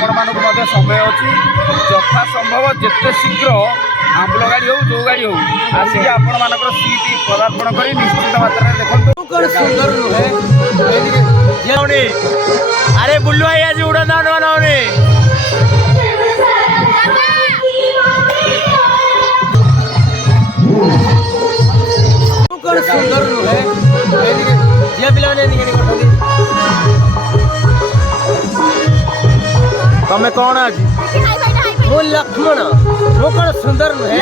आपण समय अच्छी यथा संभव जिते शीघ्र आंबुल गाड़ी हो जो गाड़ी हो आसिक आपण मानकर सीट पदार्पण कर निश्चित मात्रा देखो सुंदर नुहे। अरे बुल्लू भाई आज उड़न बनाओने सुंदर नुहे झील पे तमें कौन आज मु लक्ष्मण मु कौन सुंदर नुहे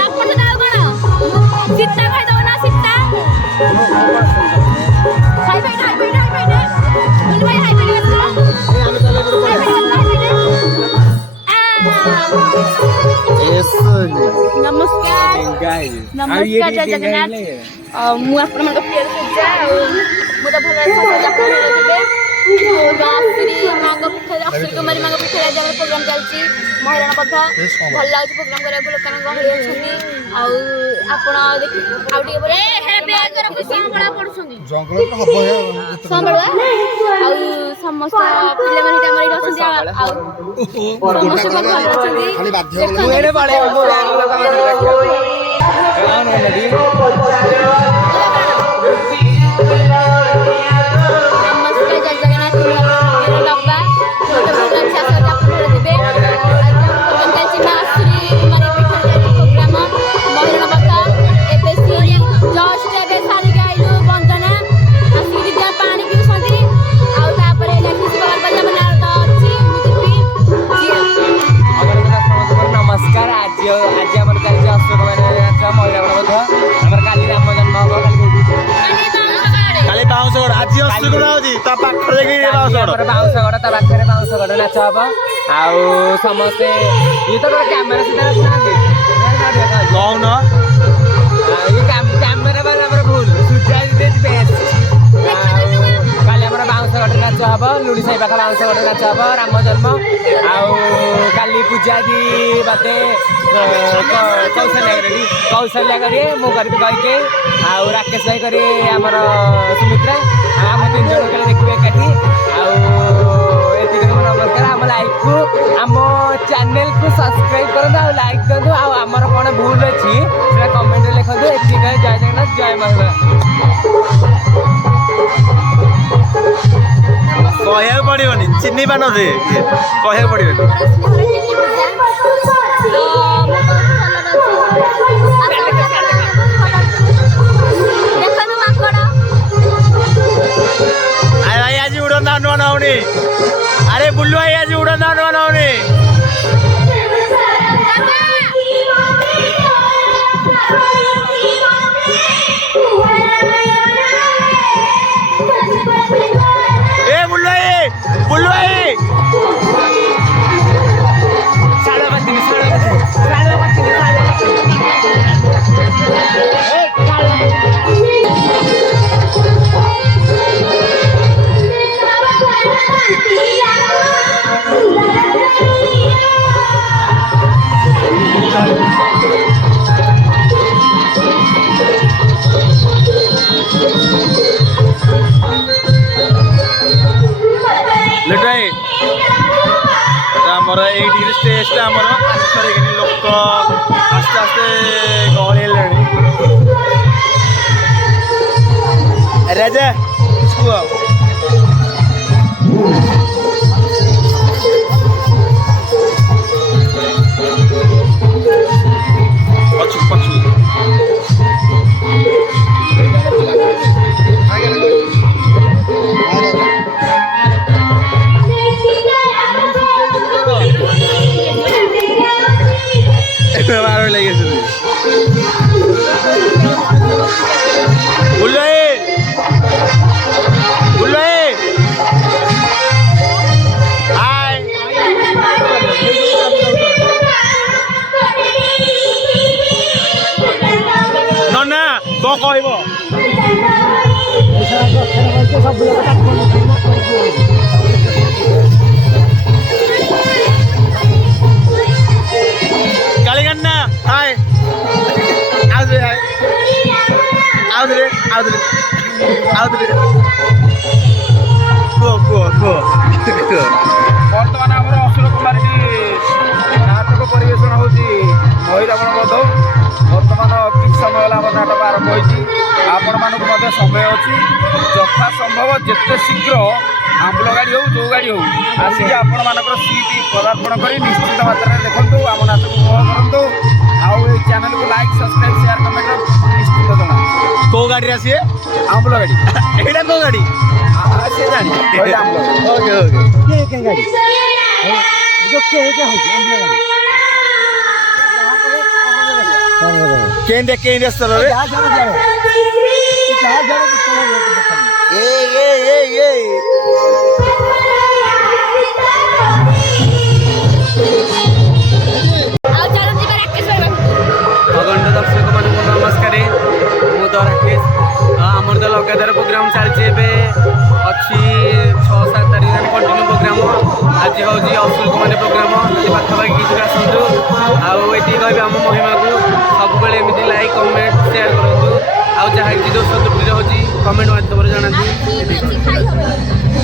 नमस्कार नमस्कार जय जगन्नाथ मु आपण मन प्रिय पूजा मुदा भल श्री मांग पीठ श्री कुमारी मांग पीठ आज प्रोग्राम चलती महाराणा पथा भल लगे प्रोग्राम करा लोक गहली समस्त बाउंसगढ़ नाच हम आउ समस्ते ये तो कैमेरा सीधा कौन कैमेरा वाला भूल सूर्या काली बाउंसगढ़ नाच हम लुणी साई पाख बाउंसगढ़ नाच हम राम जन्म आउ काली पूजा दी बाते कौशल्या करिए मु करी कहीके आउ राकेश भाई करी आमर सुमित्रा आम 3 जन कले देखिए एकाठी नमस्कार आम लाइक को आम चैनल को सब्सक्राइब करूँ आ लाइक दिखाँ आमर कौन भूल अच्छी कमेंट लिखते ये जय जगन्नाथ जय महाराज कहू पड़ोनी चिन्ह पान कहू पड़ोनी आज उड़न बनाओनी। अरे बुल्लू भाई आज उड़न बनाओनी ए बुल्लू भाई आमर ये स्टेज आमर लोक आस्ते आस्ते गहली राजा पछु पछु कालीगन्ना हाय बर्तमान आमर अशोक कुमार ମହିରାବଣ ବଧ ବର୍ତ୍ତମାନ କିଛି ସମୟ ହେଲା ଆମ ନାଟକ ଆରମ୍ଭ ହୋଇଛି। ଆପଣମାନଙ୍କୁ ମଧ୍ୟ ସମୟ ଅଛି, ଯଥା ସମ୍ଭବ ଯେତେ ଶୀଘ୍ର ଆମ୍ବୁଲ ଗାଡ଼ି ହେଉ ଯେଉଁ ଗାଡ଼ି ହେଉ ଆସିକି ଆପଣମାନଙ୍କର ସିଟ୍ ପଦାର୍ପଣ କରି ନିଶ୍ଚିତ ମାତ୍ରାରେ ଦେଖନ୍ତୁ, ଆମ ନାଟକୁ ଉପଭୋଗ କରନ୍ତୁ। ଆଉ ଏଇ ଚ୍ୟାନେଲକୁ ଲାଇକ୍ ସବସ୍କ୍ରାଇବ୍ ସେୟାର କମେଣ୍ଟ ନିଶ୍ଚିତ ଜଣାନ୍ତୁ। କୋଉ ଗାଡ଼ିରେ ଆସିବେ? ଆମ୍ବୁଲ ଗାଡ଼ି ଏଇଟା କୋଉ ଗାଡ଼ି? ସେ ଜାଣି ଆମ୍ବୁଲ ଓକେ ଗାଡ଼ି କେନ୍ତି କେନ୍ତି ଆସିଥିଲ ରେ? ଆଉ ଚାଲୁ ଯିବା ରାକେଶ ଭାଇ ପାଖକୁ। ଅଗଣ୍ଡ ଦର୍ଶକ ମାନଙ୍କୁ ନମସ୍କାର। ମୁଁ ତ ରାକେଶ। ଆମର ତ ଲଗାତାର ପ୍ରୋଗ୍ରାମ ଚାଲିଛି, ଏବେ ଅଛି 6-7 ତାରିଖ ଯାଏଁ କଣ୍ଟିନ୍ୟୁ ପ୍ରୋଗ୍ରାମ। ଆଜି ହେଉଛି ଅସୁରକୁମାରୀ ପ୍ରୋଗ୍ରାମ, ଯଦି ପାଖାପାଖି କିଛି ଆସନ୍ତୁ। ଆଉ ଏତିକି କହିବି ଆମ ମହିମାକୁ ସବୁବେଳେ ଏମିତି ଲାଇକ୍ କମେଣ୍ଟ ସେୟାର କରନ୍ତୁ। ଆଉ ଯାହା କିଛି ଦୋଷ ତ୍ରୁଟି ରହୁଛି କମେଣ୍ଟ ମାଧ୍ୟମରେ ଜଣାନ୍ତୁ।